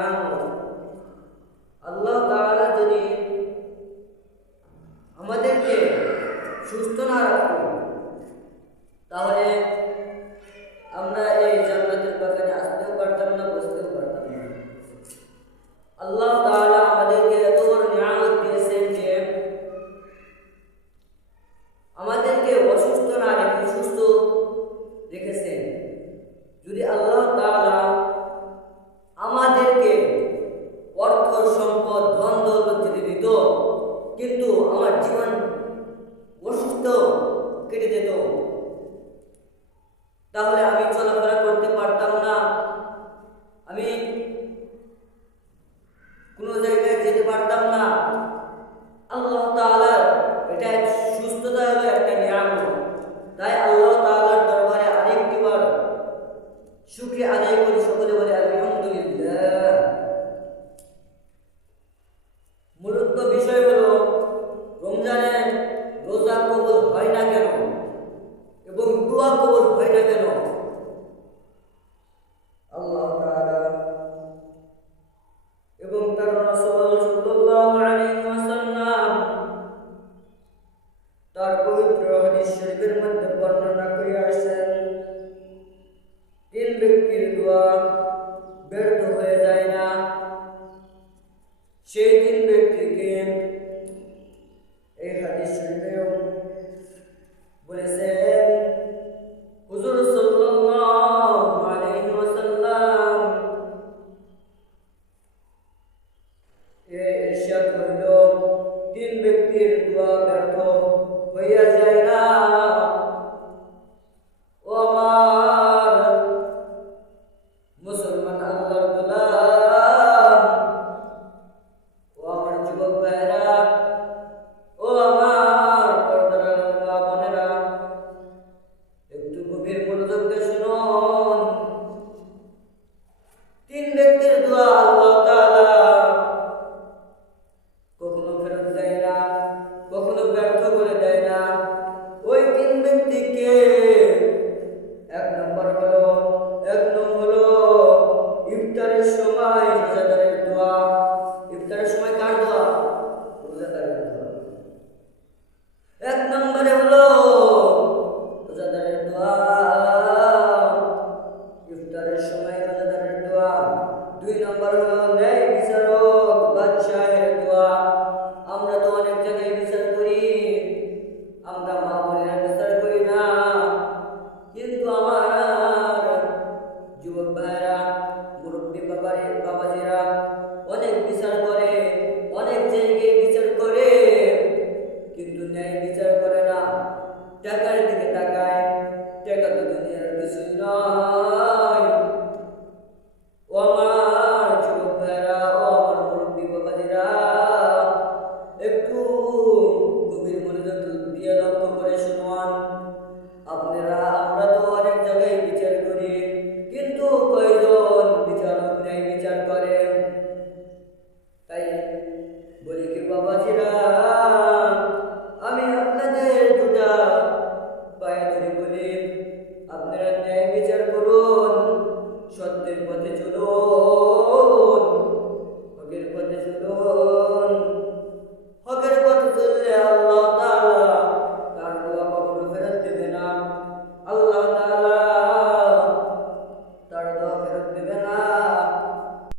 নিয়ামত। আল্লাহ তাআলা যদি আমাদেরকে সুস্থ না রাখতো তাহলে আমরা এই জান্নাতের বাগানে আসতেও পারতাম না, বসতেও পারতাম না। আল্লাহ তাআলা আমাদেরকে এত বড় নিয়ামত দিয়েছেন যে আমাদেরকে অসুস্থ না রেখে সুস্থ রেখেছেন। যদি আল্লাহ তাআলা আমাদেরকে অর্থ সম্পদ ধন দৌলত যদি দিত কিন্তু আমার জীবন অসুস্থ কেটে যেত, তাহলে আমি চলাফেরা করতে পারতাম না, আমি কোনো জায়গায় যেতে পারতাম না। আল্লাহ তাআলা এটা সুস্থতা হলো একটা নিয়ামত। তাই আল্লাহ তাআলার দরবারে আরেকটি বার শুকরিয়া আদায় করি, সকলে বলে আলহামদুলিল্লাহ। মূলত বিষয় হলো রমজানে রোজা কবুল হয় না কেন এবং দোয়া কবুল হয় না কেন। আল্লাহ তাআলা এবং তার রাসূল সাল্লাল্লাহু আলাইহি ওয়াসাল্লাম তার পবিত্র হাদিস শরীফের মধ্যে বর্ণনা করে আসেন, তিন ব্যক্তির দোয়া ব্যর্থ হয়ে যায় না। সেই তিন ব্যক্তিকে এই হাদিস শরীফেও বলেছেন হুজুর সাল্লাল্লাহু আলাইহি ওয়াসাল্লাম ইরশাদ করিল, তিন ব্যক্তির দোয়া ব্যর্থ হইয়া যায় না। ও আমার মুসলমান আল্লাহর গোলাম, ও আমার যুবক ভাইরা, ও আমার পর্দার মা বোনেরা, একটু গভীর মনোযোগ দিয়ে শুনুন। তিন ব্যক্তির দোয়া আল্লাহ তাআলা কখনো ফেরত দেয় না, কখনো ব্যর্থ করে দেয় না। ওই তিন ব্যক্তিকে এক নম্বর হলো ইফতারের সময় রোজাদারের দোয়া। ইফতারের সময় কার দোয়া? রোজাদারের দোয়া। এক নম্বরে হলো রোজাদারের দোয়া, ইফতারের সময় রোজাদারের দোয়া। দুই নম্বর হলো ন্যায় বিচারক বাদশাহের দোয়া। আমরা তো অনেক জায়গায় বিচার করি, আমরা মা বোনেরা বিচার করি না, কিন্তু আমার যুবক ভাইরা, মুরব্বী বাবাজিরা অনেক বিচার করে, অনেক জায়গায় বিচার করে, কিন্তু ন্যায় বিচার করে না। টাকার দিকে তাকায়, টাকা তো দুনিয়ার কিছুই নয়।